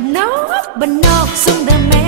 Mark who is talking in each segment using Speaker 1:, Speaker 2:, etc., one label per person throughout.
Speaker 1: nó nốt, bình nốt xuống đời mẹ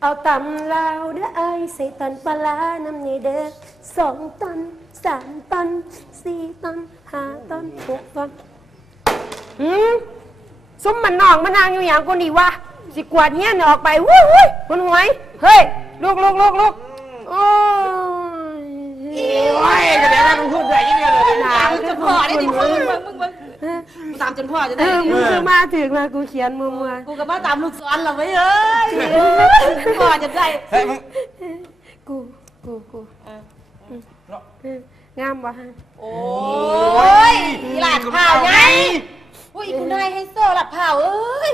Speaker 1: เอา
Speaker 2: ตำลาวเด้อไอ้ายใส่ตันปลาร้าน้ำ
Speaker 1: ใน
Speaker 2: เด้อสองตันสา
Speaker 3: มตันสี่ตันห้าตันหกตันหืมซุ้มมันนองมันนางอยู่อย่างกูนี่วะสิกวาดเงี้ยนออกไปวุ้ยวุ้ยมันหวยเฮ้ยลูกลูกลูกลูกโอ้ย
Speaker 4: โอ้ยจะเดี๋ยวนะมึงพูดใหญ่ยิ่งเลย
Speaker 3: หล
Speaker 5: จะพอได้ที่มึงมึงมึง ตามจนพ่อจะได้
Speaker 3: มือมาถึงมากูเขียนมัวมัว
Speaker 5: กูกับมาตามลูกซอนเราไว้เอ้ยพ่อจะได้
Speaker 3: กูกูกูออเงามบ่ฮะ
Speaker 5: โอ้ยหลัดเผาไงอุ้ยอีคุณนายห้โซ่หลัดเผาเอ้ย